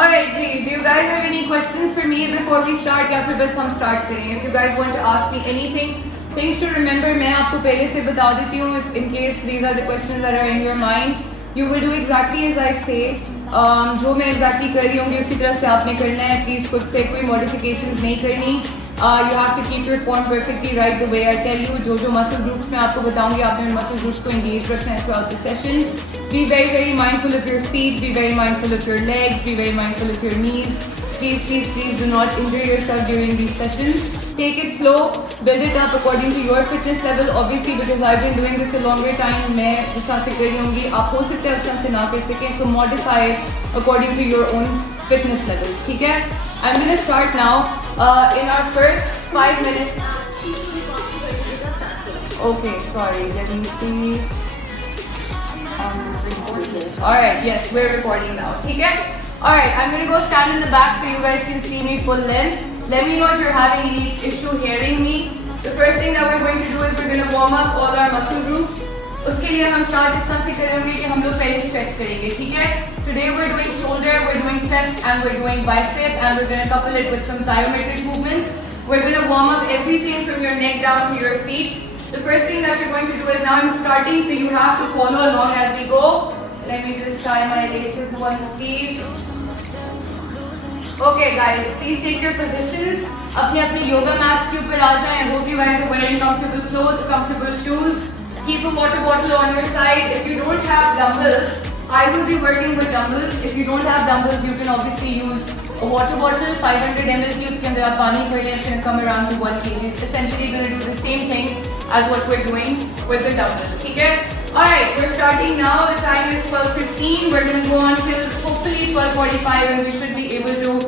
Alright, Ji, do you guys have any questions for me before we start? या फिर बस हम start करें? If you guys want to ask me anything, things to remember, मैं आपको पहले से बता देती हूँ. If in case these are the questions that are in your mind, you will do exactly as I say. जो मैं exactly कर रही होंगी उसी तरह से आपने करना है. Please खुद से कोई modifications नहीं करनी. You have to keep your form perfectly right the way I tell you. जो muscle groups मैं आपको बताऊंगी आपने उन muscle groups को engage रखना है throughout the session. Be very mindful of your feet. Be very mindful of your legs. Be very mindful of your knees. Please do not injure yourself during these sessions. Take it slow. Build it up according to your fitness level. Obviously because I've been doing this a longer time. मैं जिस तरह से कर रही होंगी आप हो सकते हैं उस तरह से ना कर सकें. So modify it according to your own fitness levels. ठीक है? I'm going to start now. In our first 5 minutes. Okay, sorry. Let me see. Alright, yes, we're recording now. Okay? Alright, I'm going to go stand in the back so you guys can see me full length. Let me know if you're having any issue hearing me. The first thing that we're going to do is we're going to warm up all our muscle groups. उसके लिए हम start इस तरह से करेंगे कि हम लोग पहले stretch करेंगे, ठीक है? Today we're doing shoulder, we're doing chest, and we're doing bicep, and we're going to couple it with some plyometric movements. We're going to warm up everything from your neck down to your feet. The first thing that you're going to do is now I'm starting, so you have to follow along as we go. Let me just tie my laces once, please. Okay, guys, please take your positions. अपने yoga mats के ऊपर आ जाएं. I hope you guys are wearing comfortable clothes, comfortable shoes. Keep a water bottle on your side. If you don't have dumbbells, I will be working with dumbbells. If you don't have dumbbells, you can obviously use a water bottle, 500 ml की उसके अंदर आप पानी भर लें. It's going to come around to 1 kg. It's essentially going to do the same thing as what we're doing with the dumbbells. ठीक है? Alright, we're starting now. The time is 12:15. We're going to go until hopefully 12:45 and we should be able to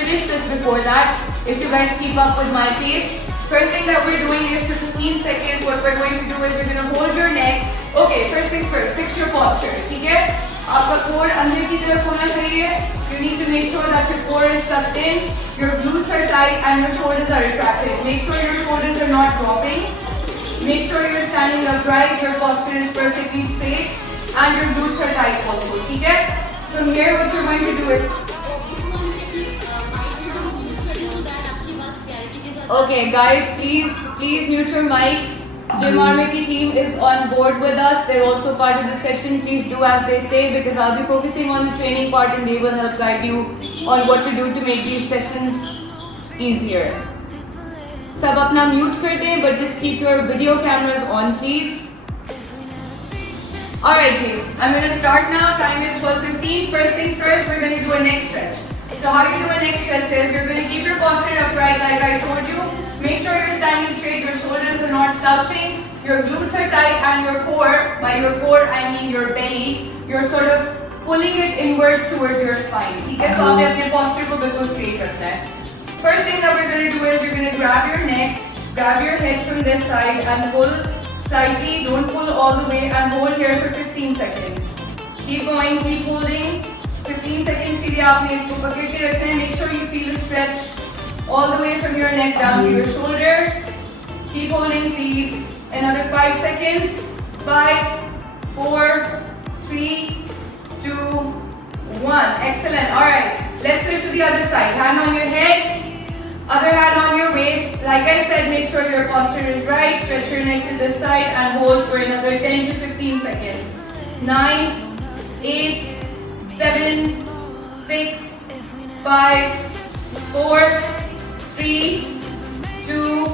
finish this before that. If you guys keep up with my pace. First thing that we're doing is for 15 seconds, what we're going to do is we're going to hold your neck. Okay, first things first, fix your posture, ठीक है? आपका core अंदर की तरफ होना चाहिए. You need to make sure that your core is tucked in, your glutes are tight and your shoulders are retracted. Make sure your shoulders are not dropping. Make sure you're standing upright, your posture is perfectly straight and your glutes are tight also, ठीक है? From here what you're going to do is okay guys, please mute your mics. Gym Army ki team is on board with us. They're also part of the session. Please do as they say because I'll be focusing on the training part and they will help guide you on what to do to make these sessions easier. सब अपना mute कर दें but just keep your video cameras on please. Alright team, I'm going to start now. Time is 12:15. First things first, we're going to do a neck stretch. So how you do a neck stretch is you're going to keep your posture upright like I told you. Make sure you're standing straight, your shoulders are not slouching, your glutes are tight and your core, by your core I mean your belly, you're sort of pulling it inwards towards your spine. ठीक है? So आपने अपने posture को बिल्कुल straight रखना है. First thing that we're going to do is you're going to grab your neck, grab your head from this side and pull slightly, don't pull all the way and hold here for 15 seconds. Keep going, keep holding. 15 seconds के लिए आपने इसको पकड़ के रखना है. Make sure you feel a stretch all the way from your neck down to your shoulder. Keep holding please. Another 5 seconds. 5, 4, 3, 2, 1. Excellent. Alright. Let's switch to the other side. Hand on your head. Other hand on your waist. Like I said, make sure your posture is right. Stretch your neck to this side and hold for another 10 to 15 seconds. 9, 8, 7, 6, 5, 4, 3, 2,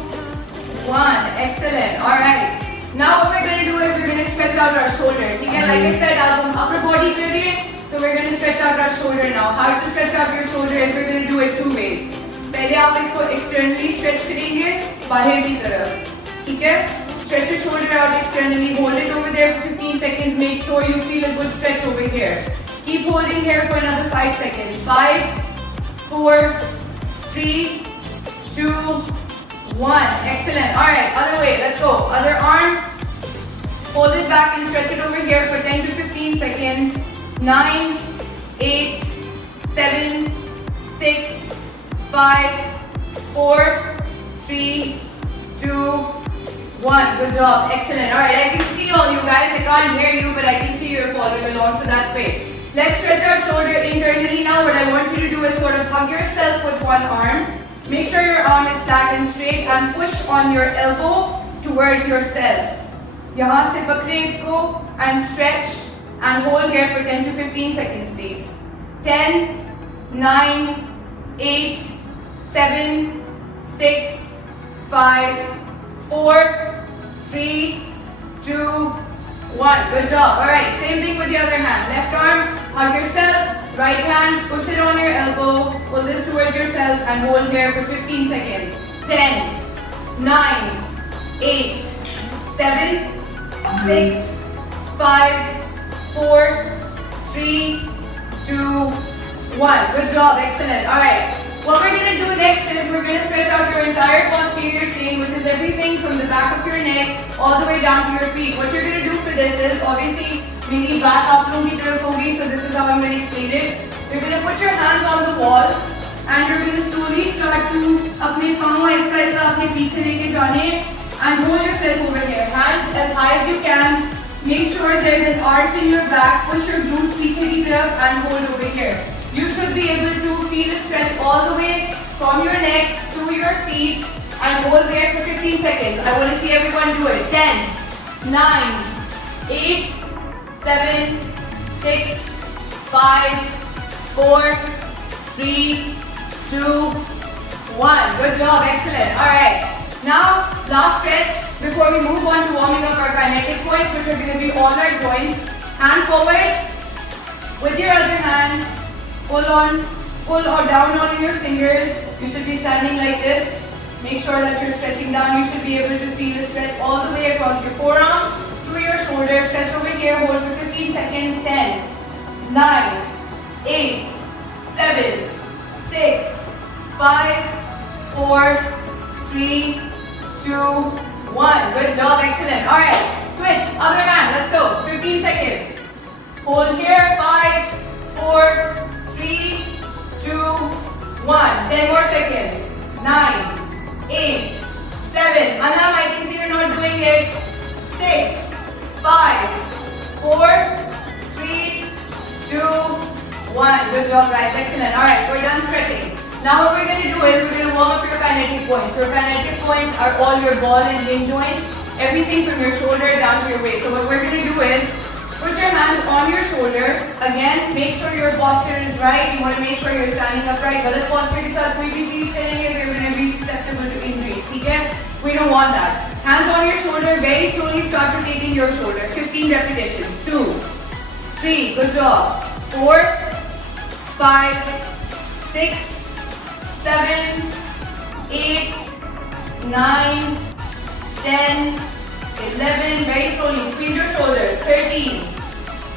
1. Excellent. Alright. Now what we're going to do is we're going to stretch out our shoulder. Okay? Like I said, आप upper body कर रही हैं, so we're going to stretch out our shoulder now. How to stretch out your shoulder is we're going to do it 2 ways. पहले आप इसको externally stretch करेंगे बाहर की तरफ. ठीक है? Stretch your shoulder out externally. Hold it over there for 15 seconds. Make sure you feel a good stretch over here. Keep holding here for another 5 seconds. 5, 4, 3, 2, 1. Excellent. Alright, other way. Let's go. Other arm. Hold it back and stretch it over here for 10 to 15 seconds. 9, 8, 7, 6, 5, 4, 3, 2, 1. Good job. Excellent. Alright, I can see all you guys. I can't hear you, but I can see you're following along, so that's great. Let's stretch our shoulder internally now. What I want you to do is sort of hug yourself with one arm. Make sure your arm is flat and straight and push on your elbow towards yourself. यहाँ से पकड़ें इसको and stretch and hold here for 10 to 15 seconds please. 10, 9, 8, 7, 6, 5, 4, 3, 2, 1. Good job. Alright, same thing with the other hand. Left arm, hug yourself. Right hand, push it on your elbow. Pull this towards yourself and hold here for 15 seconds. 10, 9, 8, 7, 6, 5, 4, 3, 2, 1. Good job. Excellent. Alright. What we're going to do next is we're going to stretch out your entire posterior chain, which is everything from the back of your neck all the way down to your feet. What you're going to do for this is, obviously, मेरी back आप लोगों की तरफ होगी, so this is how I'm going to explain it. You're going to put your hands on the wall and you're going to slowly start to अपने पाँव ऐसा अपने पीछे लेके जाने and hold yourself over here. Hands as high as you can. Make sure there's an arch in your back. Push your glutes पीछे की तरफ and hold over here. You should be able to feel the stretch all the way from your neck to your feet and hold there for 15 seconds. I want to see everyone do it. 10, 9, 8, 7, 6, 5, 4, 3, 2, 1. Good job. Excellent. Alright. Now, last stretch before we move on to warming up our kinetic points, which are going to be all our joints. Hand forward. With your other hand, pull or down on your fingers. You should be standing like this. Make sure that you're stretching down. You should be able to feel the stretch all the way across your forearm to your shoulder. Stretch over here. Hold for 15 seconds. 10, 9, 8, 7, 6, 5, 4, 3, 2, 1. Good job. Excellent. Alright. Switch. Other hand. Let's go. 15 seconds. Hold here. 5, 4, 3, 2, 1. 10 more seconds. 9, 8, 7. Anam, I can see you're not doing it. 6, 5, 4, 3, 2, 1. Good job, guys. Excellent. Alright, we're done stretching. Now what we're going to do is we're going to warm up your kinetic points. Your kinetic points are all your ball and hinge joints. Everything from your shoulder down to your waist. So what we're going to do is put your hands on your shoulder. Again, make sure your posture is right. You want to make sure you're standing upright. गलत posture के साथ कोई भी चीज करेंगे, we're going to be susceptible to injuries. ठीक है? We don't want that. Hands on your shoulder. Very slowly start rotating your shoulder. 15 repetitions. 2, 3. Good job. 4, 5, 6, 7, 8, 9, 10, 11. Very slowly. Squeeze your shoulders. 13.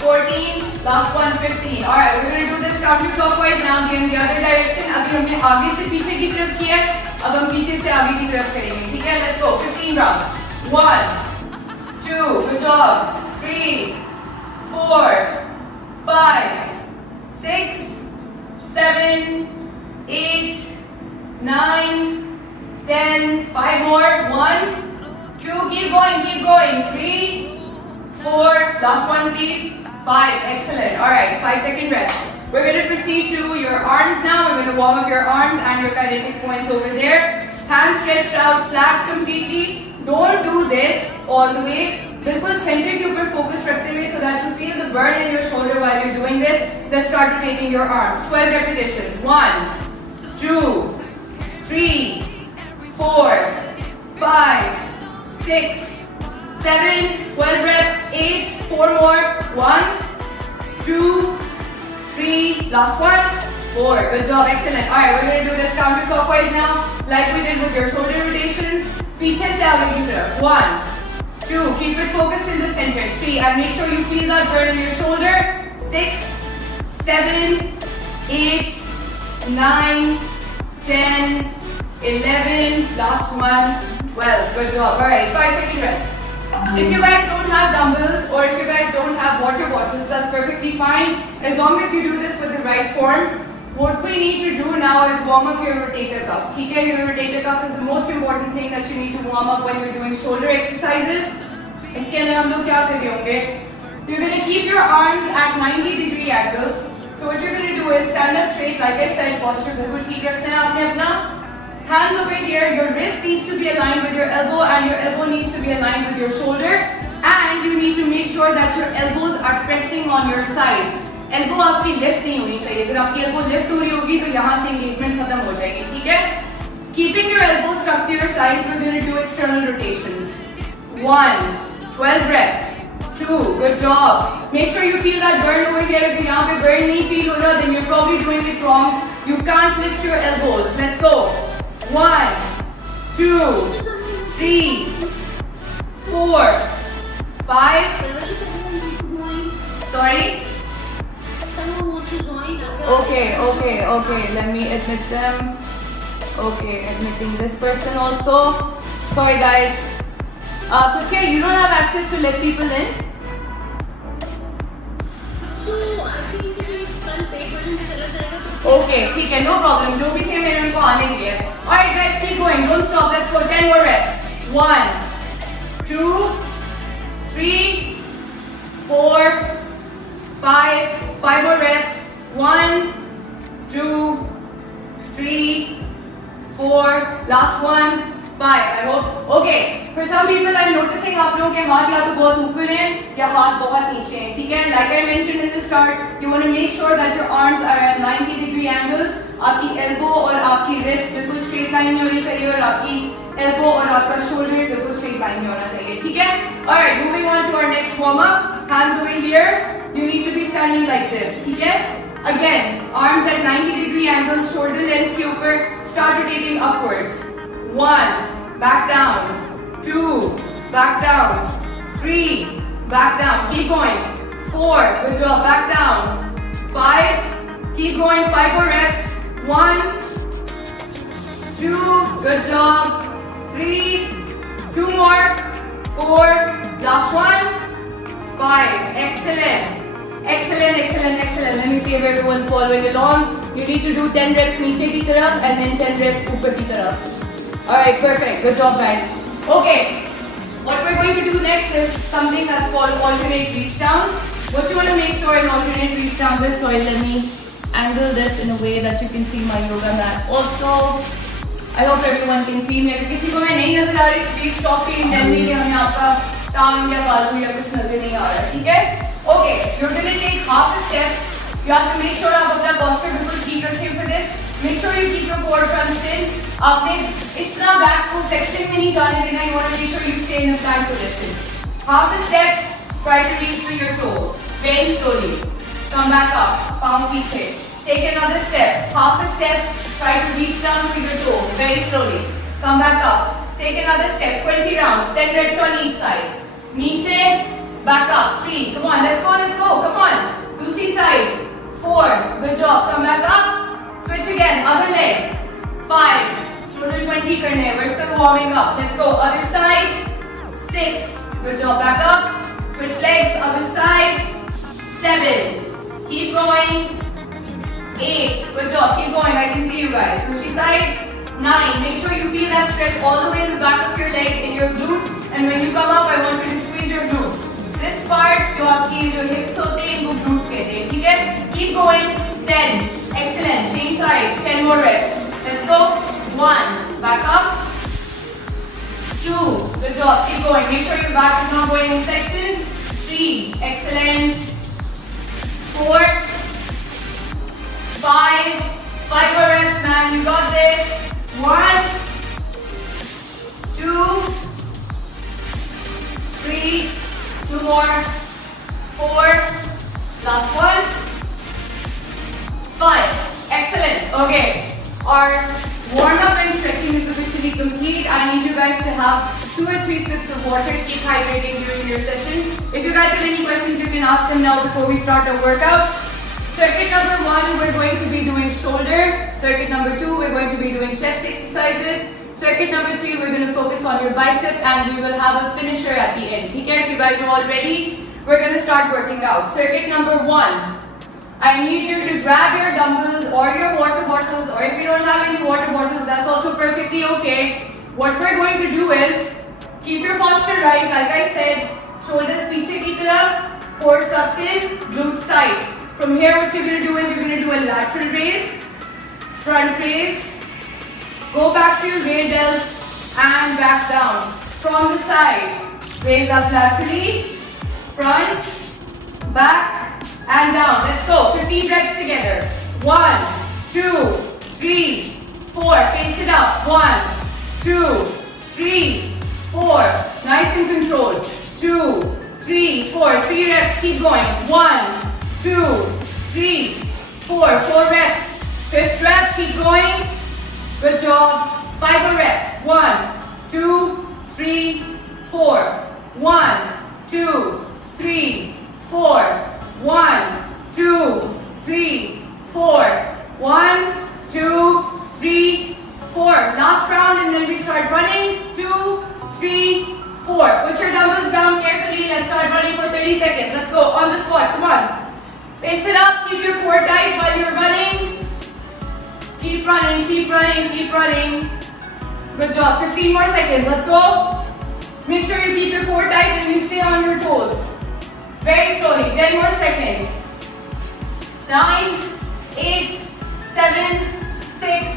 14, last one, 15. Alright, we're going to do this counterclockwise now, again the other direction. अभी हमने आगे से पीछे की तरफ किया है, अब हम पीछे से आगे की तरफ करेंगे, ठीक है? Let's go, 15 rounds. 1, 2, good job. 3, 4, 5, 6, 7, 8, 9, 10. 5 more. 1, 2, keep going. 3, 4, last one please. 5, excellent. Alright, 5-second rest. We're going to proceed to your arms now. We're going to warm up your arms and your kinetic points over there. Hands stretched out flat completely. Don't do this all the way. बिल्कुल center के ऊपर focus रखते हुए so that you feel the burn in your shoulder while you're doing this. Let's start rotating your arms. 12 repetitions. 1, 2, 3, 4, 5, 6, 7, 12 reps, 8, 4 more. 1, 2, 3, last one, 4. Good job, excellent. Alright, we're going to do this counterclockwise now, like we did with your shoulder rotations. पीछे से आगे की तरफ. 1, 2, keep it focused in the center. 3, and make sure you feel that burn in your shoulder. 6, 7, 8, 9, 10, 11, last one, 12. Good job. Alright, 5-second rest. If you guys don't have dumbbells or if you guys don't have water bottles, that's perfectly fine. As long as you do this with the right form. What we need to do now is warm up your rotator cuff. ठीक है, your rotator cuff is the most important thing that you need to warm up when you're doing shoulder exercises. इसके अंदर हम लोग क्या कर रहे होंगे? You're going to keep your arms at 90-degree angles. So what you're going to do is stand up straight. Like I said, posture बिल्कुल ठीक रखना है आपने अपना. Hands over here. Your wrist needs to be aligned with your elbow, and your elbow needs to be aligned with your shoulder. And you need to make sure that your elbows are pressing on your sides. Elbow आपकी lift नहीं होनी चाहिए. अगर आपकी elbow lift हो रही होगी तो यहाँ से engagement खत्म हो जाएगी. ठीक है? Keeping your elbows stuck to your sides, we're going to do external rotations. 1, 12 reps. 2, good job. Make sure you feel that burn over here. If यहाँ पे burn नहीं feel हो रहा, then you're probably doing it wrong. You can't lift your elbows. Let's go. 1, 2, 3, 4, 5. Sorry? Okay. Let me admit them. Okay, admitting this person also. Sorry guys. Kusia, you don't have access to let people in? Okay, ठीक है, no problem. जो भी थे मैंने उनको आने दिया. Alright guys, keep going. Don't stop. Let's go. 10 more reps. 1, 2, 3, 4, 5. 5 more reps. 1, 2, 3, 4. Last one. 5. I hope. Okay. For some people, I'm noticing आप लोगों के हाथ या तो बहुत ऊपर हैं या हाथ बहुत नीचे हैं. ठीक है? Like I mentioned in the start, you want to make sure that your arms are at 90-degree angles. आपकी elbow और आपकी wrist बिल्कुल straight line में होनी चाहिए और आपकी elbow और आपका shoulder बिल्कुल straight line में होना चाहिए. ठीक है? Alright, moving on to our next warm up. Hands over here. You need to be standing like this. ठीक है? Again, arms at 90-degree angles, shoulder length के ऊपर. Start rotating upwards. 1, back down. 2, back down. 3, back down. Keep going. 4, good job. Back down. 5, keep going. 5 more reps. 1, 2, good job. 3, 2 more. 4, last one. 5, excellent. Excellent. Let me see if everyone's following along. You need to do 10 reps नीचे की तरफ and then 10 reps ऊपर की तरफ. Alright, perfect. Good job, guys. Okay, what we're going to do next is something that's called alternate reach downs. What you want to make sure in alternate reach downs is, sorry, let me angle this in a way that you can see my yoga mat also. I hope everyone can see me. अगर किसी को मैं नहीं नजर आ रही, please stop me and tell me कि हमें आपका टांग या बाजू या कुछ नजर नहीं आ रहा, ठीक है? Okay, you're going to take half a step. You have to make sure आप अपना posture बिल्कुल ठीक रखें for this. Make sure you keep your core crunched in. आपने इतना back को flexion में नहीं जाने देना. You want to make sure you stay in a flat position. Half a step, try to reach to your toe. Very slowly. Come back up. Palm पीछे. Take another step. Half a step, try to reach down to your toe. Very slowly. Come back up. Take another step. 20 rounds. 10 reps on each side. नीचे, back up. 3. Come on, let's go. Come on. दूसरी side. 4. Good job. Come back up. Switch again. Other leg. 5. Total 20 करने हैं. We're still warming up. Let's go. Other side. 6. Good job. Back up. Switch legs. Other side. 7. Keep going. 8. Good job. Keep going. I can see you guys. Dusri side. 9. Make sure you feel that stretch all the way to the back of your leg in your glute. And when you come up, I want you to squeeze your glutes. This part, जो आपकी जो hips होते हैं, इनको glutes कहते हैं. ठीक है? Keep going. 10. Excellent. Change sides. 10 more reps. Let's go. 1. Back up. 2. Good job. Keep going. Make sure your back is not going in section. 3. Excellent. 4. 5. 5 more reps, man. You got this. 1. 2. 3. 2 more. 4. Last one. 5. Excellent. Okay. Our warm-up and stretching is officially complete. I need you guys to have 2 or 3 sips of water. Keep hydrating during your session. If you guys have any questions, you can ask them now before we start our workout. Circuit number 1, we're going to be doing shoulder. Circuit number 2, we're going to be doing chest exercises. Circuit number 3, we're going to focus on your bicep and we will have a finisher at the end. Okay, if you guys are all ready, we're going to start working out. Circuit number 1, I need you to grab your dumbbells or your water bottles, or if you don't have any water bottles, that's also perfectly okay. What we're going to do is keep your posture right, like I said, shoulders पीछे की तरफ, core sucked in, glutes tight. From here, what you're going to do is you're going to do a lateral raise, front raise, go back to your rear delts and back down. From the side, raise up laterally, front, back and down. Let's go. 15 reps together. 1, 2, 3, 4. Pace it up. 1, 2, 3, 4. Nice and controlled. 2, 3, 4. 3 reps. Keep going. 1, 2, 3, 4. 4 reps. 5th rep. Keep going. Good job. 5 more reps. 1, 2, 3, 4. 1, 2, 3, 4. 1, 2, 3, 4. 1, 2, 3, 4. Last round and then we start running. 2, 3, 4. Put your dumbbells down carefully. Let's start running for 30 seconds. Let's go on the spot. Come on. Pace it up. Keep your core tight while you're running. Keep running, keep running, keep running. Good job. 15 more seconds. Let's go. Make sure you keep your core tight and you stay on your toes. Very slowly. 10 more seconds. 9, 8, 7, 6,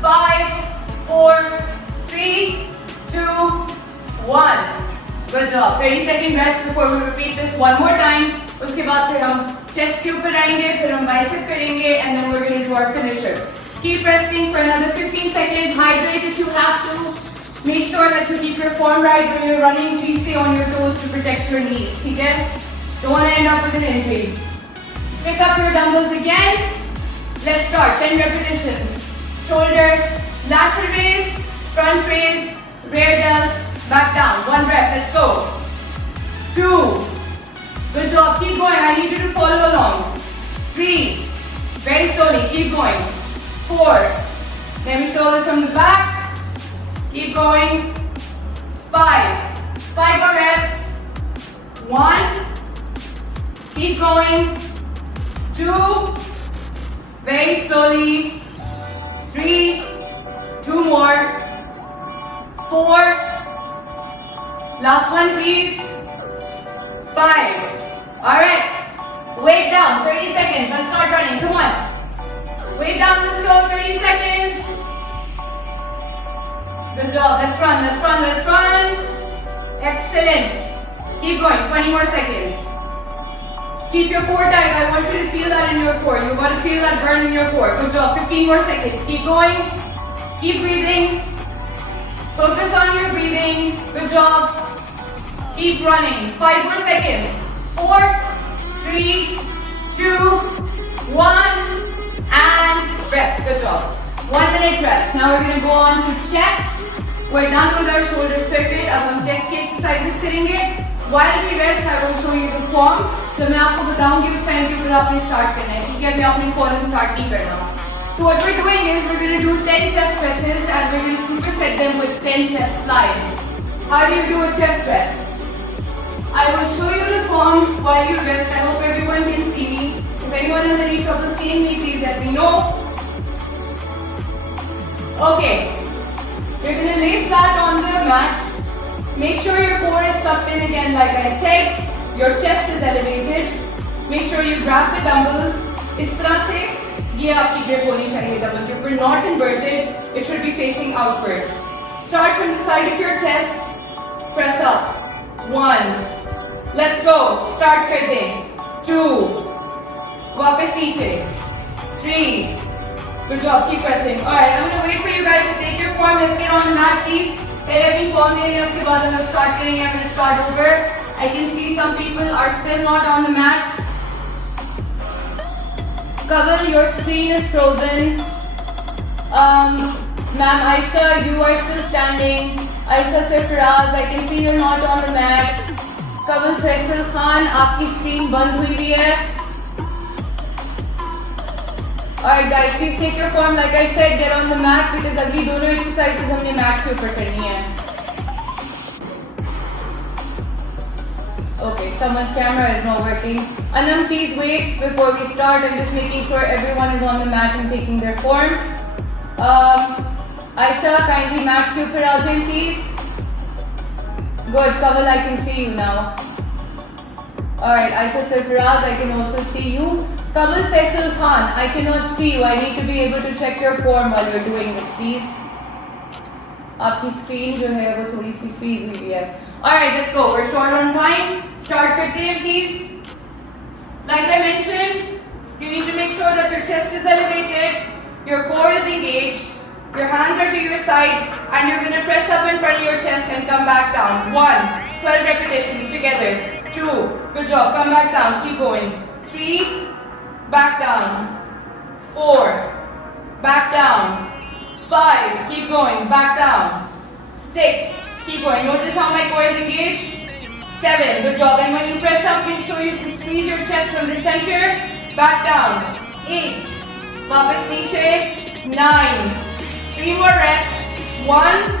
5, 4, 3, 2, 1. Good job. 30-second rest before we repeat this one more time. उसके बाद फिर हम chest के ऊपर आएंगे, फिर हम bicep करेंगे, and then we're going to do our finisher. Keep resting for another 15 seconds. Hydrate if you have to. Make sure that you keep your form right when you're running. Please stay on your toes to protect your knees. Okay? Don't want to end up with an injury. Pick up your dumbbells again. Let's start. 10 repetitions. Shoulder, lateral raise, front raise, rear delt, back down. 1 rep. Let's go. 2. Good job. Keep going. I need you to follow along. 3. Very slowly. Keep going. 4. Let me show this from the back. Keep going. 5. 5 more reps. 1. Keep going. 2. Very slowly. 3. 2 more. 4. Last one, please. 5. Alright. Weight down. 30 seconds. Let's start running. Come on. Weight down. Let's go. 30 seconds. Good job. Let's run. Let's run. Let's run. Excellent. Keep going. 20 more seconds. Keep your core tight. I want you to feel that in your core. You want to feel that burn in your core. Good job. 15 more seconds. Keep going. Keep breathing. Focus on your breathing. Good job. Keep running. 5 more seconds. 4, 3, 2, 1, and rest. Good job. 1 minute rest. Now we're going to go on to chest. We're done with our shoulder circuit. अब हम chest के exercises करेंगे. While we rest, I will show you the form. तो मैं आपको बताऊंगी उस time के ऊपर आपने start करना है. ठीक है? अभी आपने फौरन start नहीं करना. So what we're doing is we're going to do 10 chest presses and we're going to superset them with 10 chest flies. How do you do a chest press? I will show you the form while you rest. I hope everyone can see me. If anyone has any trouble seeing me, please let me know. Okay. You're going to lay flat on the mat. Make sure your core is sucked in again like I said. Your chest is elevated. Make sure you grab the dumbbells. इस तरह से ये आपकी grip होनी चाहिए dumbbell के ऊपर. Not inverted. It should be facing outwards. Start from the side of your chest. Press up. 1. Let's go. Start करते. 2. वापस नीचे. 3. Good job. Keep pressing. Alright, I'm going to wait for you guys to take your form. Let's get on the mat, please. पहले अपनी form ले लें, उसके बाद हम लोग start करेंगे. I'm going to start over. I can see some people are still not on the mat. Kaval, your screen is frozen. Ma'am Aisha, you are still standing. Aisha Sirfaraz, I can see you're not on the mat. Kaval Faisal Khan, आपकी screen बंद हुई हुई है. Alright guys, please take your form. Like I said, get on the mat because अगली दोनों exercises हमने mat के ऊपर करनी है. Okay, someone's camera is not working. Anand, please wait before we start. I'm just making sure everyone is on the mat and taking their form. Aisha, kindly mat के ऊपर आ जाएं please. Good, Kaval, I can see you now. Alright, Aisha Sarfaraz, I can also see you. Kamal Faisal Khan, I cannot see you. I need to be able to check your form while you're doing this, please. आपकी screen जो है वो थोड़ी सी freeze हुई है. Alright, let's go. We're short on time. Start करते हैं, please. Like I mentioned, you need to make sure that your chest is elevated, your core is engaged, your hands are to your side, and you're going to press up in front of your chest and come back down. 1, 12 repetitions together. 2, good job, come back down, keep going. 3, back down. 4, back down. 5, keep going, back down. 6, keep going. Notice how my core is engaged. 7, good job. And when you press up, make sure you squeeze your chest from the center. Back down. 8, वापस नीचे. 9, 3 more reps. 1,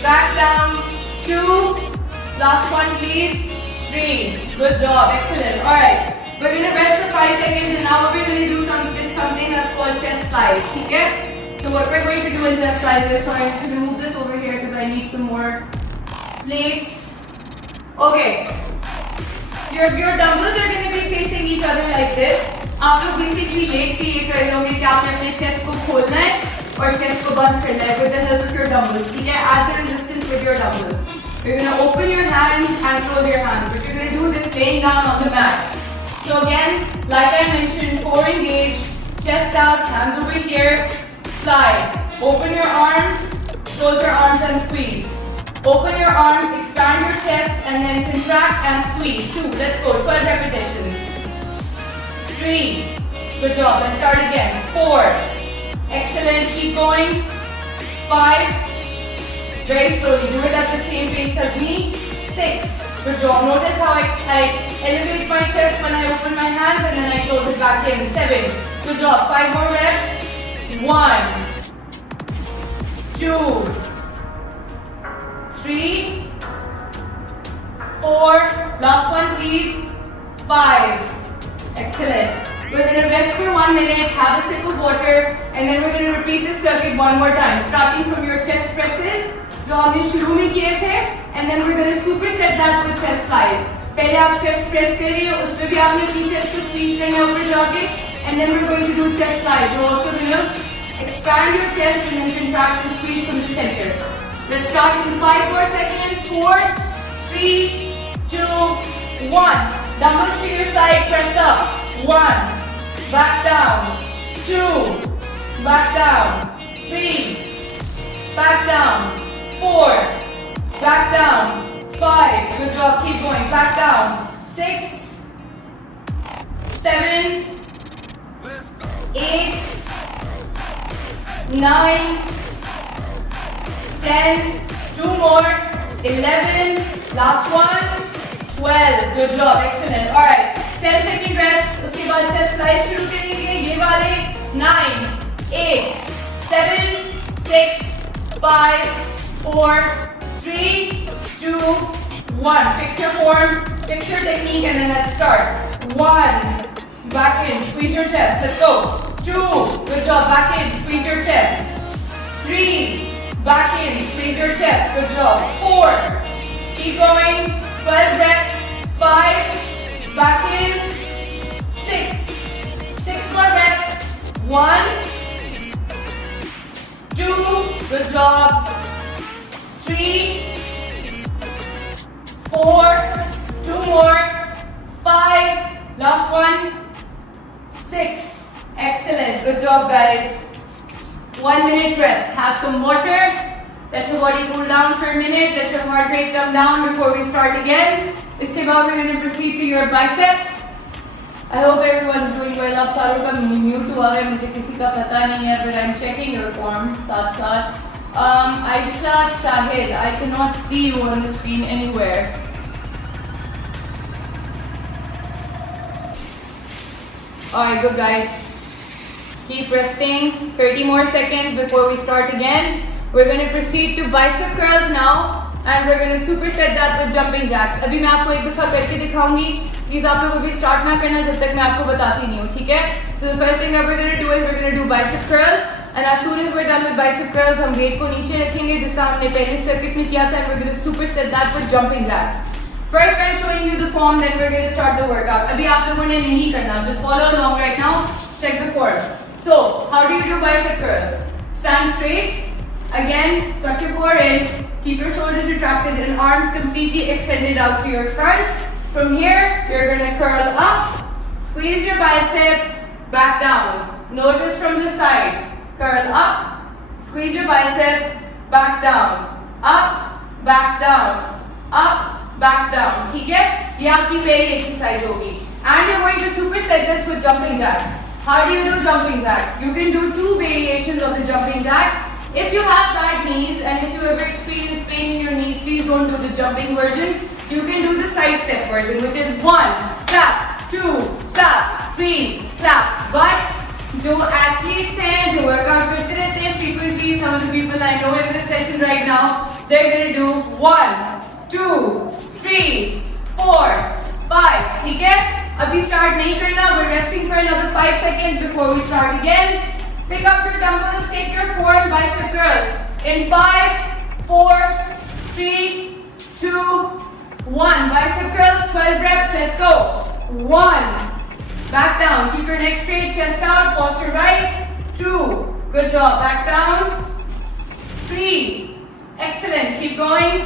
back down. 2, last one please. 3, good job, excellent. Alright, we're going to rest for 5 seconds and now what we're going to do is something that's called chest flies. Okay? So what we're going to do in chest flies is, sorry, I'm just going to move this over here because I need some more place. Okay, your dumbbells are going to be facing each other like this. आप लोग basically late के ये कर रहे होंगे कि आपने अपने chest को खोलना है और chest को बंद करना है with the help of your dumbbells. ठीक है? Add the resistance with your dumbbells. You're going to open your hands and close your hands, but you're going to do this laying down on the mat. So again, like I mentioned, core engaged, chest out, hands over here, fly. Open your arms, close your arms and squeeze. Open your arms, expand your chest, and then contract and squeeze. 2, let's go, 12 repetitions. 3, good job, let's start again. 4, excellent, keep going. 5, very slowly, do it at the same pace as me. 6, good job. Notice how I elevate my chest when I open my hands and then I close it back in. 7, good job. 5 more reps. 1, 2, 3, 4, last one please. 5, excellent. We're going to rest for 1 minute, have a sip of water, and then we're going to repeat this circuit one more time, starting from your chest presses. जो हमने शुरू में किए थे, and then we're going to superset that with chest flies. पहले आप chest press करिए, उस पे भी आपने अपनी chest को squeeze करना है ऊपर जाके, and then we're going to do chest flies. You're also going to expand your chest and then contract and squeeze from the center. Let's start in 5 more seconds. 4, 3, 2, 1. Dumbbells to your side, press up. 1, back down. 2, back down. 3, back down. 4, back down. 5, good job, keep going, back down. 6, 7, 8, 9, 10, 2 more, 11, last one, 12, good job, excellent. Alright, 10 second rest, उसके बाद chest flies शुरू करेंगे, ये वाले. 9, 8, 7, 6, 5, 4, 3, 2, 1. Fix your form, fix your technique, and then let's start. 1, back in, squeeze your chest. Let's go. 2, good job, back in, squeeze your chest. 3, back in, squeeze your chest. Good job. 4, keep going. 12 reps. 5, back in. 6 more reps. 1, 2, good job. 3, 4, 2 more, 5, last one, 6. Excellent, good job guys. 1 minute rest, have some water, let your body cool down for a minute, let your heart rate come down before we start again. Iske baad we're going to proceed to your biceps. I hope everyone's doing well. Ab saaron ka mute hua hai, mujhe kisi ka pata nahi hai, but I'm checking your form saath saath. Aisha Shahid, I cannot see you on the screen anywhere. Alright, good guys. Keep resting. 30 more seconds before we start again. We're going to proceed to bicep curls now. And we're going to superset that with jumping jacks. अभी मैं आपको एक दफ़ा करके दिखाऊंगी. Please आप लोग अभी start ना करना जब तक मैं आपको बताती नहीं हूँ, ठीक है? So the first thing that we're going to do is we're going to do bicep curls. And as soon as we're done with bicep curls, हम weight को नीचे रखेंगे जिससे हमने पहले circuit में किया था, and we're going to superset that with jumping jacks. First, I'm showing showing you the form, then we're going to start the workout. अभी आप लोगों ने नहीं करना. Just follow along right now. Check the form. So, how do you do bicep curls? Stand straight. Again, suck your core in. Keep your shoulders retracted and arms completely extended out to your front. From here, you're going to curl up. Squeeze your bicep. Back down. Notice from the side. Curl up. Squeeze your bicep. Back down. Up. Back down. Up. Back down. ठीक है? ये आपकी पहली exercise होगी. And you're going to superset this with jumping jacks. How do you do jumping jacks? You can do 2 variations of the jumping jacks. If you have bad knees and if you ever experience pain in your knees, please don't do the jumping version. You can do the side step version, which is 1, clap, 2, clap, 3, clap. But जो athletes हैं, जो workout करते रहते हैं frequently, some of the people I know in this session right now, they're going to do 1, 2, 3, 4, 5. ठीक है? अभी start नहीं करना. We're resting for another 5 seconds before we start again. Pick up your dumbbells. Take your 4 bicep curls. In 5, 4, 3, 2, 1. Bicep curls, 12 reps. Let's go. 1. Back down. Keep your neck straight. Chest out. Posture right. 2. Good job. Back down. 3. Excellent. Keep going.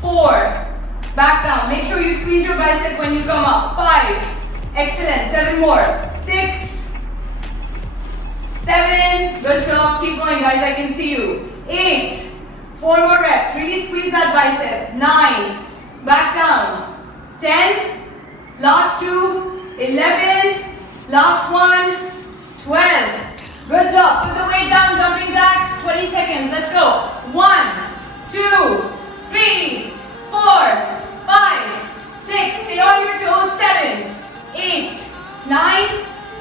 4. Back down. Make sure you squeeze your bicep when you come up. 5. Excellent. 7 more. 6. 7. Good job. Keep going, guys. I can see you. 8. 4 more reps. Really squeeze that bicep. 9. Back down. 10. Last 2. 11. Last 1. 12. Good job. Put the weight down. Jumping jacks. 20 seconds. Let's go. 1, 2, 3, 4, 5, 6. Stay on your toes. 7, 8, 9,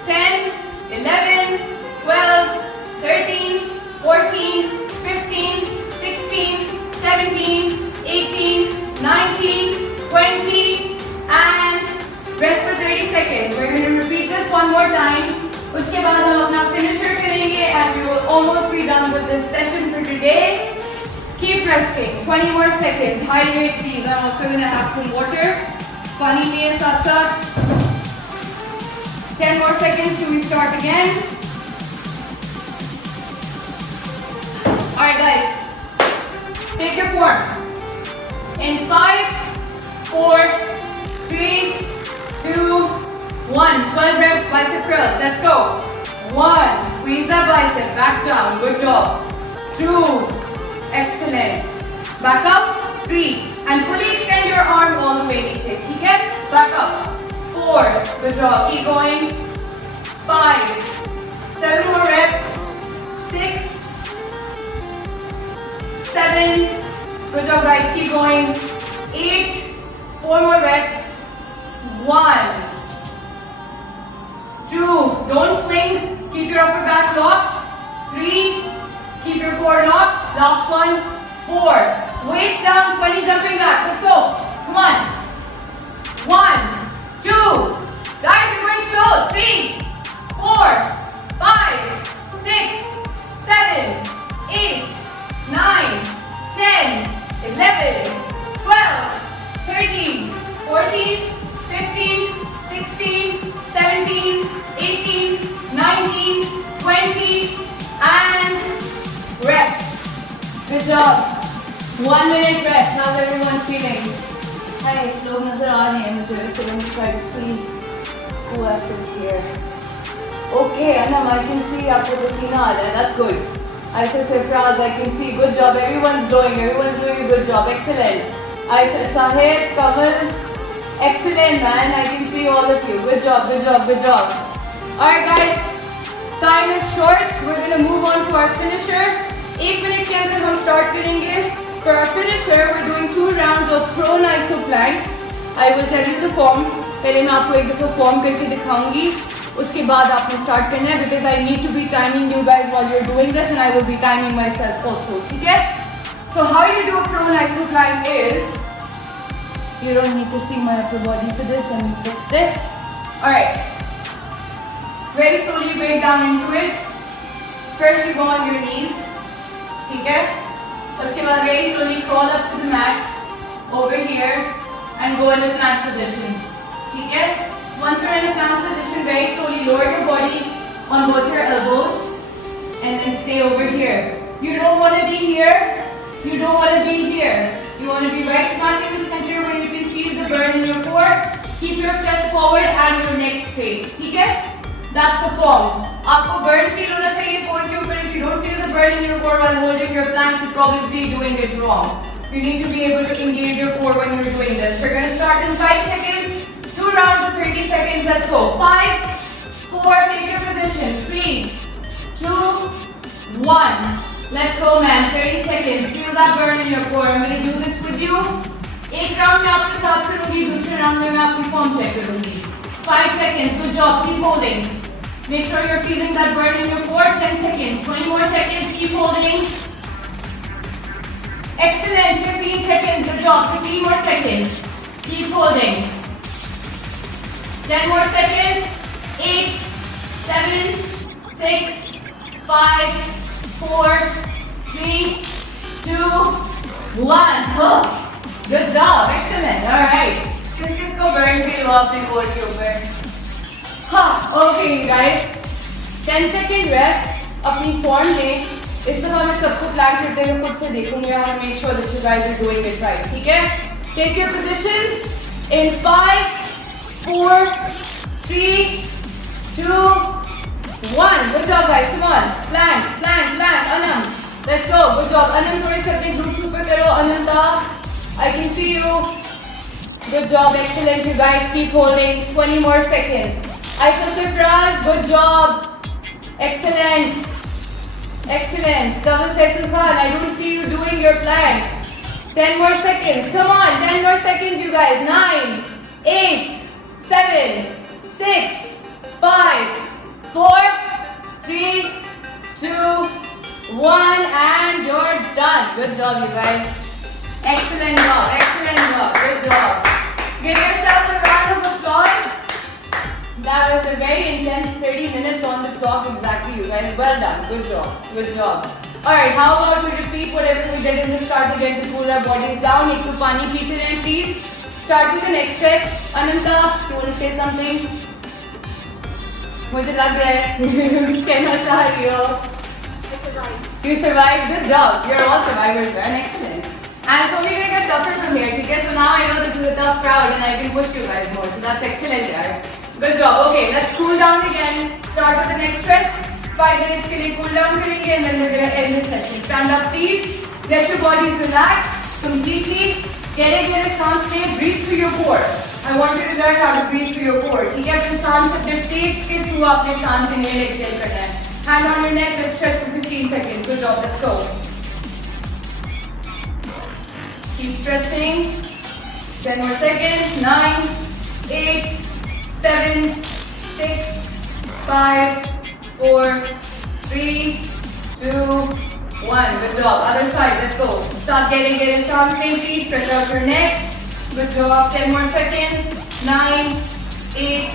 10, 11, 12, 13, 14, 15, 16, 17, 18, 19, 20, and rest for 30 seconds. We're going to repeat this one more time. उसके बाद हम अपना finisher करेंगे and we will almost be done with this session for today. Keep resting. 20 more seconds. Hydrate, please. I'm also going to have some water. पानी पिए साथ साथ. 10 more seconds till we start again. Alright guys, take your form. In 5, 4, 3, 2, 1. 12 reps, bicep curls. Let's go. 1. Squeeze that bicep. Back down. Good job. 2. Excellent. Back up. 3. And fully extend your arm all the way नीचे. ठीक है? Back up. 4. Good job. Keep going. 5. 7 more reps. 6. 7. Good job, guys. Keep going. 8. 4 more reps. 1. 2. Don't swing. Keep your upper back locked. 3. Keep your core locked. Last one. 4. Waist down. 20 jumping jacks. Let's go. Come on. 1, 2. Guys, you're going slow. 3, 4, 5, 6, 7, 8, 9, 10, 11, 12, 13, 14, 15, 16, 17, 18, 19, 20, and rest. Good job. 1 minute rest. How's everyone feeling? Hi, लोग नजर आ रहे हैं मुझे, so let me try to see who else is here. Okay, Anam, I can see आपको पसीना आ रहा है. That's good. Aisha Sifraz, I can see. Good job. Everyone's doing a good job. Excellent. Aisha Sahib, Kamal. Excellent, man. I can see all of you. Good job, good job, good job. Alright guys, time is short. We're going to move on to our finisher. 1 minute के अंदर हम start करेंगे. For our finisher, we're doing 2 rounds of prone iso planks. I will tell you the form. पहले मैं आपको एक दफा form करके दिखाऊंगी. उसके बाद आपने start करना है because I need to be timing you guys while you're doing this and I will be timing myself also. ठीक है? So how you do a prone iso plank is, you don't need to see my upper body for this. Let me fix this. Alright. Very slowly break down into it. First you go on your knees. ठीक है? उसके बाद very slowly crawl up to the mat over here and go in a plank position. Okay? Once you're in a plank position, very slowly lower your body on both your elbows and then stay over here. You don't want to be here. You don't want to be here. You want to be right smack in the center where you can feel the burn in your core. Keep your chest forward and your neck straight. Okay? That's the form. आपको burn feel होना चाहिए core के ऊपर. If you don't feel the burn in your core while holding your plank, you're probably doing it wrong. You need to be able to engage your core when you're doing this. We're going to start in 5 seconds. 2 rounds of 30 seconds. Let's go. 5, 4, take your position. 3, 2, 1. Let's go, man. 30 seconds. Feel that burn in your core. I'm going to do this with you. एक round में आपके साथ करूंगी, दूसरे round में मैं आपकी form check करूंगी. 5 seconds. Good job. Keep holding. Make sure you're feeling that burn in your core. 10 seconds. 20 more seconds. Keep holding. Excellent. 15 seconds. Good job. 15 more seconds. Keep holding. 10 more seconds. 8, 7, 6, 5, 4, 3, 2, 1. Oh, good job. Excellent. All right. Kisko burn feel off the core ke upar. Okay, guys. 10 second rest. अपनी form में इस तरह मैं सबको plan करते हुए खुद से देखूंगी. I want to make sure that you guys are doing it right. ठीक है? Take your positions in 5, 4, 3, 2, 1. Good job, guys. Come on. Plank, plank, plank. Anam. Let's go. Good job. Anam, थोड़े से अपने group ऊपर करो. Ananta, I can see you. Good job. Excellent. You guys keep holding. 20 more seconds. Aisha Sifraz, good job. Excellent. Excellent. Kamal Faisal Khan, I don't see you doing your plank. 10 more seconds. Come on. 10 more seconds, you guys. 9, 8, 7, 6, 5, 4, 3, 2, 1, and you're done. Good job, you guys. Excellent job. Excellent job. Good job. Give yourself a round of applause. That was a very intense 30 minutes on the clock exactly, you guys. Well done. Good job. Good job. Alright, how about we repeat whatever we did in the start again to cool our bodies down. Ek to pani keep it in, please. Start with the neck stretch. Ananta, you want to say something? मुझे लग रहा है कहना चाह रही हो. You survived. Good job. You're all survivors, man. Excellent. And it's only going to get tougher from here. Okay? So now I know this is a tough crowd and I can push you guys more. So that's excellent, guys. Good job. Okay, let's cool down again. Start with the neck stretch. 5 minutes के लिए cool down करेंगे and then we're going to end this session. Stand up, please. Let your bodies relax completely. गहरे सांस लें. Breathe through your core. I want you to learn how to breathe through your core. ठीक है? अपने सांस अपने peaks के through आपने सांस inhale exhale करना है. Hand on your neck. Let's stretch for 15 seconds. Good job. Let's go. Keep stretching. 10 more seconds. 9, 8, 7, 6, 5, 4, 3, 2, 1. Good job. Other side. Let's go. Start getting something. Please stretch out your neck. Good job. 10 more seconds. 9, 8,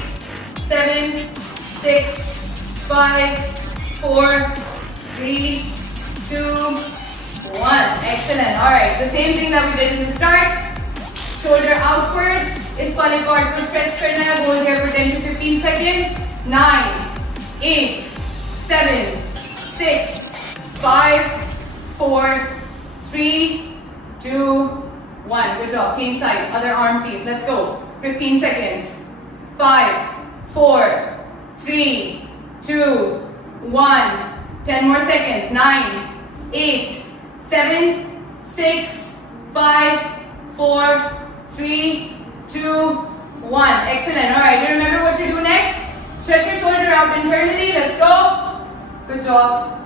7, 6, 5, 4, 3, 2, 1. Excellent. Alright. The same thing that we did in the start. Shoulder outwards. इस वाले cord को stretch करना है. Hold here for 10 to 15 seconds. 9, 8, 7, 6, 5, 4, 3, 2, 1. Good job. Change side. Other arm, please. Let's go. 15 seconds. 5, 4, 3, 2, 1. 10 more seconds. 9, 8, 7, 6, 5, 4, 3, 2, 1. Excellent. All right. You remember what to do next? Stretch your shoulder out internally. Let's go. Good job.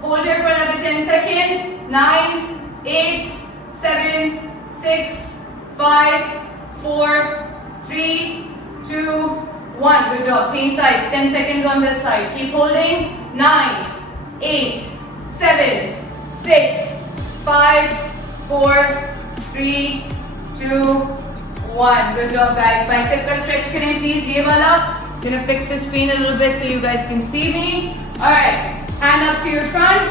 Hold here for another 10 seconds. 9, 8, 7, 6, 5, 4, 3, 2, 1. Good job. Change sides. 10 seconds on this side. Keep holding. 9, 8, 7, 6, 5, 4, 3, 2, 1. Good job, guys. Bicep ka stretch करें, please. ये वाला. Just gonna fix the screen a little bit so you guys can see me. All right. Hand up to your front.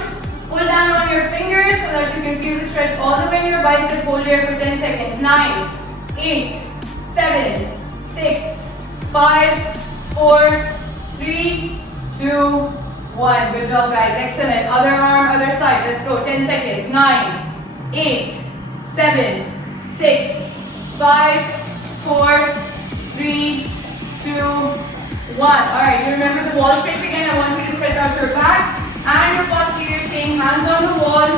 Pull down on your fingers so that you can feel the stretch all the way in your bicep. Hold here for 10 seconds. 9, 8, 7, 6, 5, 4, 3, 2, 1. Good job, guys. Excellent. Other arm, other side. Let's go. 10 seconds. 9, 8, 7, 6, 5, 4, 3, 2, 1. Alright, you remember the wall stretch again. I want you to stretch out your back and your posterior chain. Hands on the wall.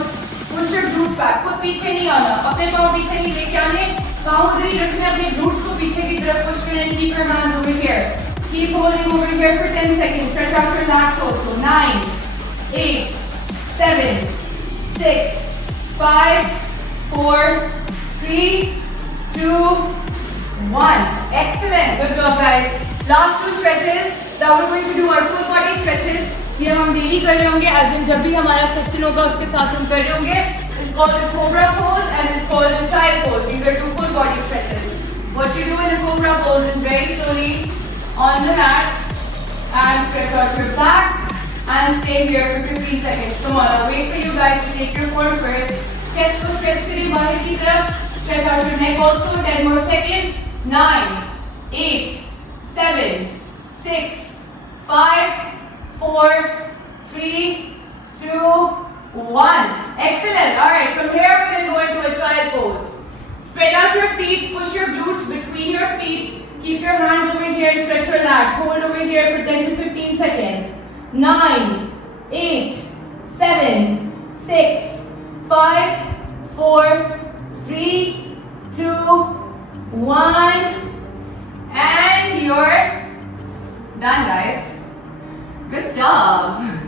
Push your glutes back. खुद पीछे नहीं आना. अपने पाँव पीछे नहीं लेके आने. पाँव उधर ही रखने. अपने glutes को पीछे की तरफ push करने. And keep your hands over here. Keep holding over here for 10 seconds. Stretch out your lats also. 9, 8, 7, 6, 5, 4, 3, 2, 1. Excellent. Good job, guys. Last two stretches. Now we're going to do our full body stretches. ये हम daily कर रहे होंगे. As in जब भी हमारा session होगा उसके साथ हम कर रहे होंगे. It's called the cobra pose and it's called the child pose. These are two full body stretches. What you do in the cobra pose is very slowly on the mat and stretch out your back and stay here for 15 seconds. Come on, I'll wait for you guys to take your form first. Chest को stretch करिए बाहर की तरफ. Stretch out your neck also. 10 more seconds. 9, 8, 7, 6, 5, 4, 3, 2, 1. Excellent. Alright, from here we're going to go into a child pose. Spread out your feet, push your glutes between your feet. Keep your hands over here and stretch your lats. Hold over here for 10 to 15 seconds. 9, 8, 7, 6, 5, 4, 3, 2, 1. And you're done, guys. Good job.